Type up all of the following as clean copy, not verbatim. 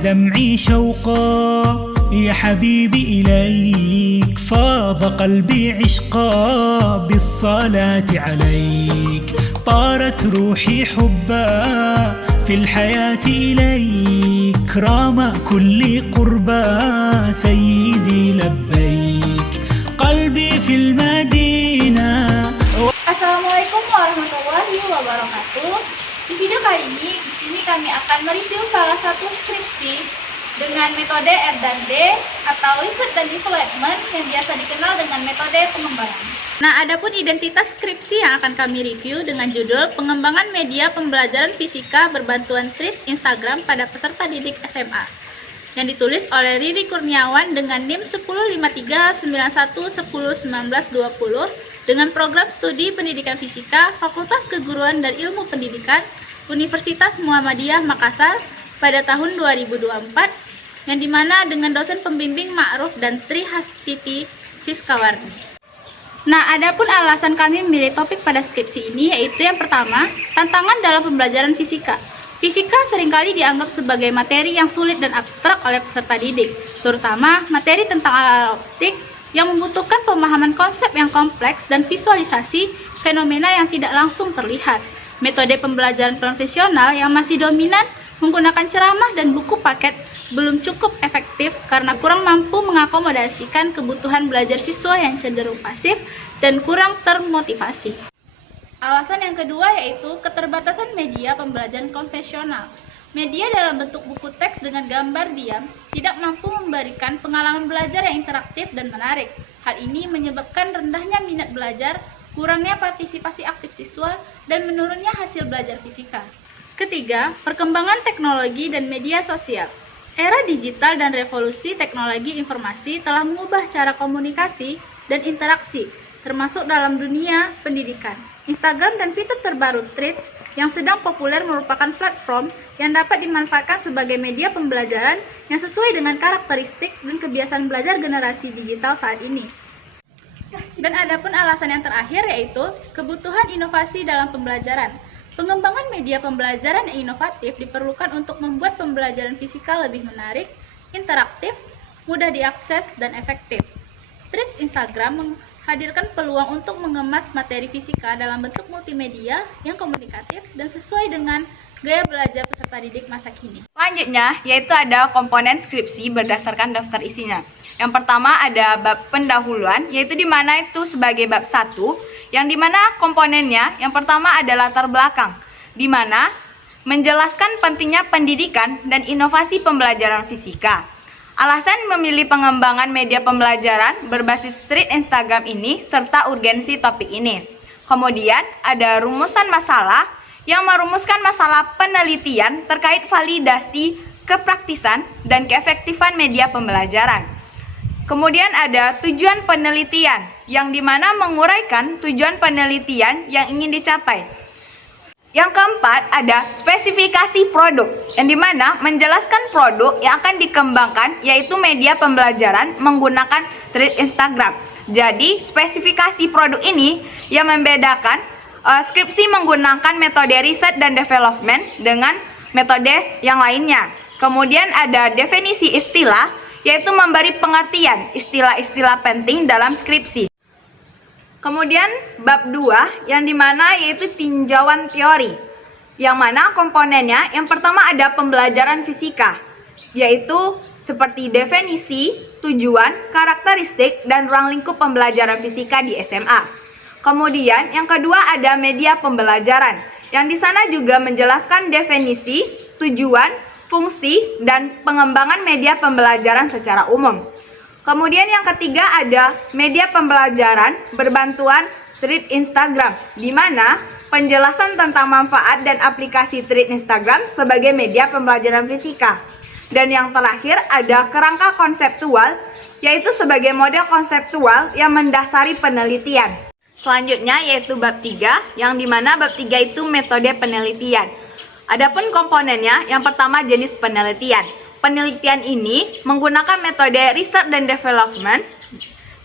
دمعي شوقا يا حبيبي إليك فاض قلبي عشقا بالصلاة عليك طارت روحي حبا في الحياة إليك رام كل قربا سيدي لبيك قلبي في المدينة. Assalamualaikum warahmatullahi wabarakatuh. Di video kali ini, di sini kami akan mereview salah satu skripsi dengan metode R&D atau Research and Development yang biasa dikenal dengan metode pengembangan. Nah, adapun identitas skripsi yang akan kami review dengan judul Pengembangan Media Pembelajaran Fisika Berbantuan Threads Instagram pada Peserta Didik SMA yang ditulis oleh Riri Kurniawan dengan NIM 105391101920 dengan program studi pendidikan fisika Fakultas Keguruan dan Ilmu Pendidikan Universitas Muhammadiyah Makassar pada tahun 2024 yang dimana dengan dosen pembimbing Ma'ruf dan Tri Hastiti Fiskawardi. Nah, adapun alasan kami memilih topik pada skripsi ini yaitu yang pertama, tantangan dalam pembelajaran fisika. Fisika seringkali dianggap sebagai materi yang sulit dan abstrak oleh peserta didik, terutama materi tentang alat optik yang membutuhkan pemahaman konsep yang kompleks dan visualisasi fenomena yang tidak langsung terlihat. Metode pembelajaran konvensional yang masih dominan menggunakan ceramah dan buku paket belum cukup efektif karena kurang mampu mengakomodasikan kebutuhan belajar siswa yang cenderung pasif dan kurang termotivasi. Alasan yang kedua yaitu keterbatasan media pembelajaran konvensional. Media dalam bentuk buku teks dengan gambar diam tidak mampu memberikan pengalaman belajar yang interaktif dan menarik. Hal ini menyebabkan rendahnya minat belajar, kurangnya partisipasi aktif siswa, dan menurunnya hasil belajar fisika. Ketiga, perkembangan teknologi dan media sosial. Era digital dan revolusi teknologi informasi telah mengubah cara komunikasi dan interaksi, termasuk dalam dunia pendidikan. Instagram dan fitur terbaru Threads yang sedang populer merupakan platform yang dapat dimanfaatkan sebagai media pembelajaran yang sesuai dengan karakteristik dan kebiasaan belajar generasi digital saat ini. Dan adapun alasan yang terakhir yaitu kebutuhan inovasi dalam pembelajaran. Pengembangan media pembelajaran yang inovatif diperlukan untuk membuat pembelajaran fisika lebih menarik, interaktif, mudah diakses, dan efektif. Threads Instagram menghadirkan peluang untuk mengemas materi fisika dalam bentuk multimedia yang komunikatif dan sesuai dengan gaya belajar peserta didik masa kini. Selanjutnya, yaitu ada komponen skripsi berdasarkan daftar isinya. Yang pertama ada bab pendahuluan, yaitu di mana itu sebagai bab 1, yang dimana komponennya yang pertama ada latar belakang, di mana menjelaskan pentingnya pendidikan dan inovasi pembelajaran fisika. Alasan memilih pengembangan media pembelajaran berbasis thread Instagram ini, serta urgensi topik ini. Kemudian ada rumusan masalah, yang merumuskan masalah penelitian terkait validasi, kepraktisan, dan keefektifan media pembelajaran. Kemudian ada tujuan penelitian, yang dimana menguraikan tujuan penelitian yang ingin dicapai. Yang keempat ada spesifikasi produk, yang dimana menjelaskan produk yang akan dikembangkan yaitu media pembelajaran menggunakan thread Instagram. Jadi spesifikasi produk ini yang membedakan skripsi menggunakan metode riset dan development dengan metode yang lainnya. Kemudian ada definisi istilah, yaitu memberi pengertian istilah-istilah penting dalam skripsi. Kemudian bab 2 yang dimana yaitu tinjauan teori, yang mana komponennya yang pertama ada pembelajaran fisika, yaitu seperti definisi, tujuan, karakteristik, dan ruang lingkup pembelajaran fisika di SMA. Kemudian yang kedua ada media pembelajaran, yang di sana juga menjelaskan definisi, tujuan, fungsi, dan pengembangan media pembelajaran secara umum. Kemudian yang ketiga ada media pembelajaran berbantuan thread Instagram, di mana penjelasan tentang manfaat dan aplikasi thread Instagram sebagai media pembelajaran fisika. Dan yang terakhir ada kerangka konseptual, yaitu sebagai model konseptual yang mendasari penelitian. Selanjutnya yaitu bab 3, yang dimana bab 3 itu metode penelitian. Adapun komponennya, yang pertama jenis penelitian. Penelitian ini menggunakan metode research dan development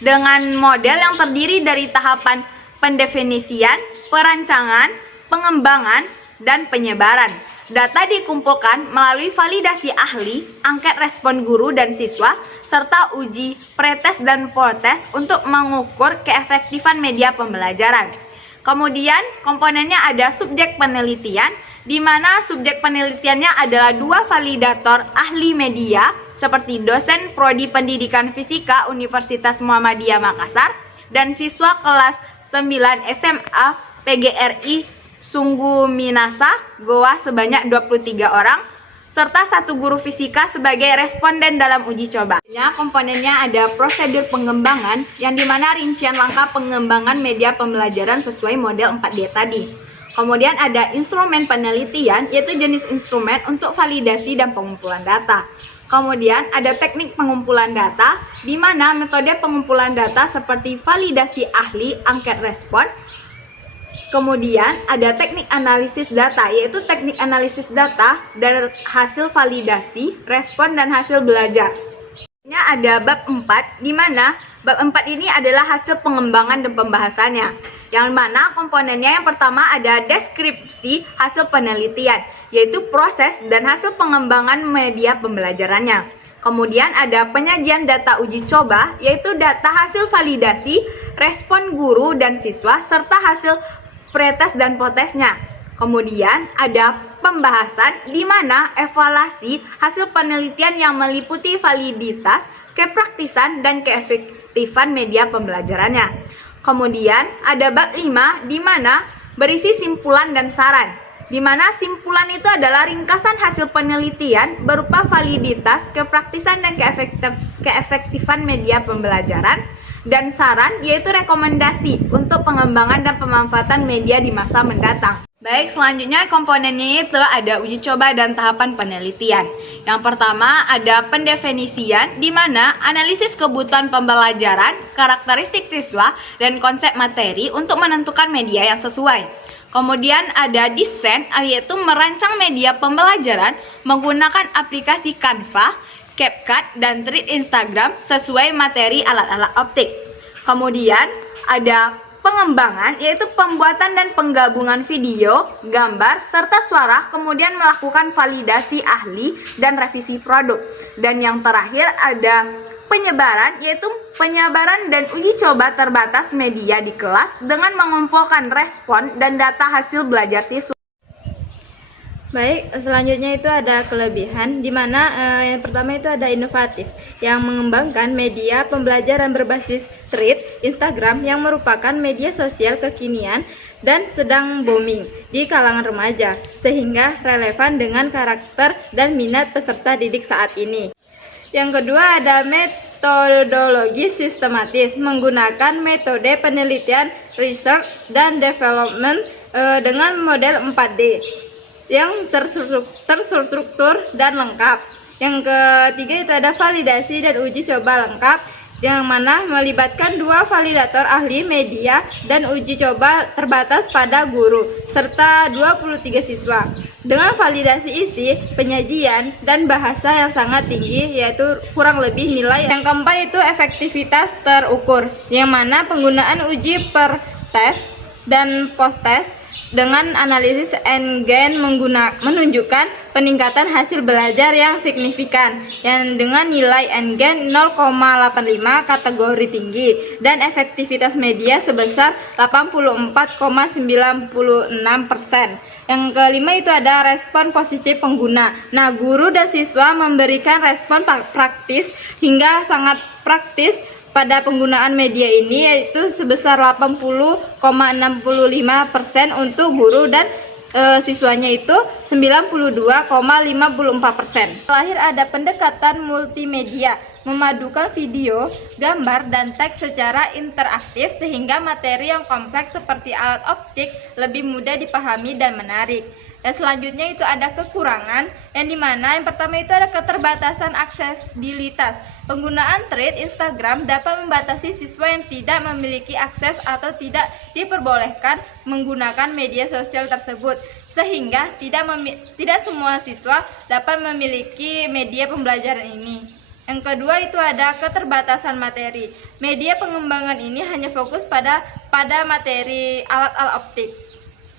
dengan model yang terdiri dari tahapan pendefinisian, perancangan, pengembangan, dan penyebaran. Data dikumpulkan melalui validasi ahli, angket respon guru dan siswa, serta uji pretest dan post-test untuk mengukur keefektifan media pembelajaran. Kemudian komponennya ada subjek penelitian, di mana subjek penelitiannya adalah 2 validator ahli media seperti dosen Prodi Pendidikan Fisika Universitas Muhammadiyah Makassar dan siswa kelas 9 SMA PGRI Sungguh Minasa Goa sebanyak 23 orang serta 1 guru fisika sebagai responden dalam uji coba. Komponennya ada prosedur pengembangan yang dimana rincian langkah pengembangan media pembelajaran sesuai model 4D tadi. Kemudian ada instrumen penelitian, yaitu jenis instrumen untuk validasi dan pengumpulan data. Kemudian ada teknik pengumpulan data, di mana metode pengumpulan data seperti validasi ahli, angket respon. Kemudian ada teknik analisis data, yaitu teknik analisis data dari hasil validasi, respon, dan hasil belajar. Ini ada bab 4, di mana bab 4 ini adalah hasil pengembangan dan pembahasannya. Yang mana komponennya yang pertama ada deskripsi hasil penelitian, yaitu proses dan hasil pengembangan media pembelajarannya. Kemudian ada penyajian data uji coba, yaitu data hasil validasi, respon guru dan siswa, serta hasil pretest dan post-testnya. Kemudian ada pembahasan di mana evaluasi hasil penelitian yang meliputi validitas, kepraktisan, dan keefektifan media pembelajarannya. Kemudian ada bab 5 di mana berisi simpulan dan saran. Di mana simpulan itu adalah ringkasan hasil penelitian berupa validitas, kepraktisan, dan keefektifan media pembelajaran. Dan saran yaitu rekomendasi untuk pengembangan dan pemanfaatan media di masa mendatang. Baik, selanjutnya komponennya itu ada uji coba dan tahapan penelitian. Yang pertama ada pendefinisian, di mana analisis kebutuhan pembelajaran, karakteristik siswa, dan konsep materi untuk menentukan media yang sesuai. Kemudian ada desain, yaitu merancang media pembelajaran menggunakan aplikasi Canva, CapCut, dan Thread Instagram sesuai materi alat-alat optik. Kemudian ada pengembangan, yaitu pembuatan dan penggabungan video, gambar, serta suara, kemudian melakukan validasi ahli dan revisi produk. Dan yang terakhir ada penyebaran, yaitu penyebaran dan uji coba terbatas media di kelas dengan mengumpulkan respon dan data hasil belajar siswa. Baik, selanjutnya itu ada kelebihan, di mana yang pertama itu ada inovatif, yang mengembangkan media pembelajaran berbasis Thread Instagram yang merupakan media sosial kekinian dan sedang booming di kalangan remaja, sehingga relevan dengan karakter dan minat peserta didik saat ini. Yang kedua ada metodologi sistematis, menggunakan metode penelitian, research, dan development dengan model 4D. Yang terstruktur dan lengkap. Yang ketiga itu ada validasi dan uji coba lengkap, yang mana melibatkan 2 validator ahli media dan uji coba terbatas pada guru serta 23 siswa dengan validasi isi, penyajian, dan bahasa yang sangat tinggi, yaitu kurang lebih nilai. Yang keempat itu efektivitas terukur, yang mana penggunaan uji per tes dan post test dengan analisis endgame menunjukkan peningkatan hasil belajar yang signifikan, yang dengan nilai endgame 0,85 kategori tinggi dan efektivitas media sebesar 84,96%. Yang kelima itu ada respon positif pengguna. Nah, guru dan siswa memberikan respon praktis hingga sangat praktis pada penggunaan media ini, yaitu sebesar 80,65% untuk guru dan siswanya itu 92,54%. Terakhir ada pendekatan multimedia, memadukan video, gambar, dan teks secara interaktif sehingga materi yang kompleks seperti alat optik lebih mudah dipahami dan menarik. Dan selanjutnya itu ada kekurangan, yang dimana yang pertama itu ada keterbatasan aksesibilitas. Penggunaan Thread Instagram dapat membatasi siswa yang tidak memiliki akses atau tidak diperbolehkan menggunakan media sosial tersebut, sehingga tidak semua siswa dapat memiliki media pembelajaran ini. Yang kedua itu ada keterbatasan materi. Media pengembangan ini hanya fokus pada materi alat-alat optik.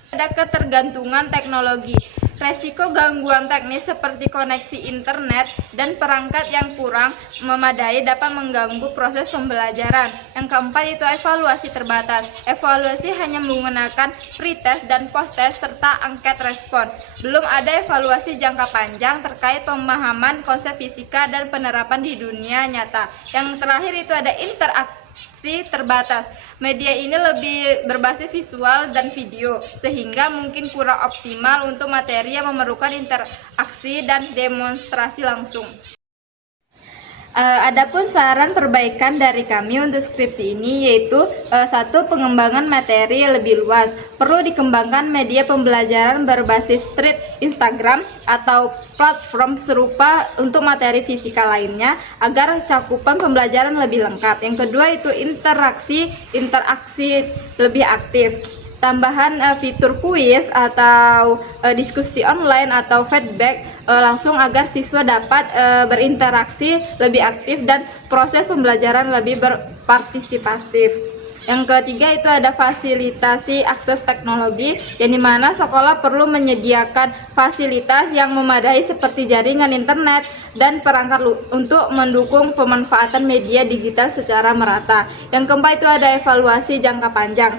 Ada ketergantungan teknologi. Resiko gangguan teknis seperti koneksi internet dan perangkat yang kurang memadai dapat mengganggu proses pembelajaran. Yang keempat itu evaluasi terbatas. Evaluasi hanya menggunakan pretest dan post-test serta angket respon. Belum ada evaluasi jangka panjang terkait pemahaman konsep fisika dan penerapan di dunia nyata. Yang terakhir itu ada interaksi terbatas. Media ini lebih berbasis visual dan video, sehingga mungkin kurang optimal untuk materi yang memerlukan interaksi dan demonstrasi langsung. Adapun saran perbaikan dari kami untuk skripsi ini yaitu satu, pengembangan materi lebih luas. Perlu dikembangkan media pembelajaran berbasis thread Instagram atau platform serupa untuk materi fisika lainnya agar cakupan pembelajaran lebih lengkap. Yang kedua itu interaksi lebih aktif. Tambahan fitur kuis atau diskusi online atau feedback langsung agar siswa dapat berinteraksi lebih aktif dan proses pembelajaran lebih berpartisipatif. Yang ketiga itu ada fasilitasi akses teknologi, yang dimana sekolah perlu menyediakan fasilitas yang memadai seperti jaringan internet dan perangkat untuk mendukung pemanfaatan media digital secara merata. Yang keempat itu ada evaluasi jangka panjang,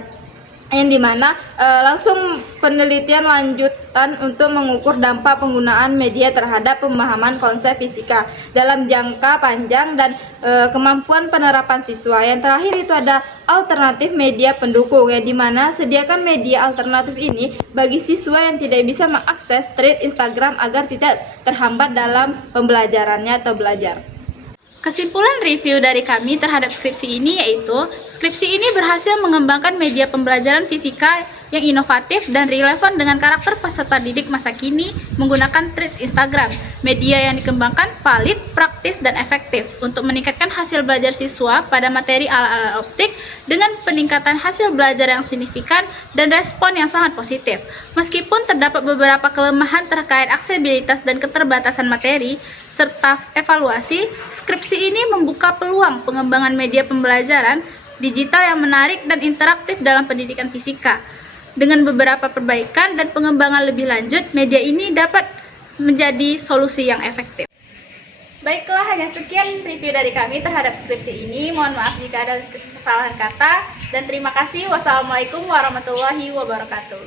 yang dimana langsung penelitian lanjutan untuk mengukur dampak penggunaan media terhadap pemahaman konsep fisika dalam jangka panjang dan kemampuan penerapan siswa. Yang terakhir itu ada alternatif media pendukung, yang dimana sediakan media alternatif ini bagi siswa yang tidak bisa mengakses thread Instagram agar tidak terhambat dalam pembelajarannya atau belajar. Kesimpulan review dari kami terhadap skripsi ini yaitu, skripsi ini berhasil mengembangkan media pembelajaran fisika yang inovatif dan relevan dengan karakter peserta didik masa kini menggunakan threads Instagram. Media yang dikembangkan valid, praktis, dan efektif untuk meningkatkan hasil belajar siswa pada materi alat-alat optik dengan peningkatan hasil belajar yang signifikan dan respon yang sangat positif. Meskipun terdapat beberapa kelemahan terkait aksesibilitas dan keterbatasan materi, serta evaluasi, skripsi ini membuka peluang pengembangan media pembelajaran digital yang menarik dan interaktif dalam pendidikan fisika. Dengan beberapa perbaikan dan pengembangan lebih lanjut, media ini dapat menjadi solusi yang efektif. Baiklah, hanya sekian review dari kami terhadap skripsi ini. Mohon maaf jika ada kesalahan kata, dan terima kasih. Wassalamualaikum warahmatullahi wabarakatuh.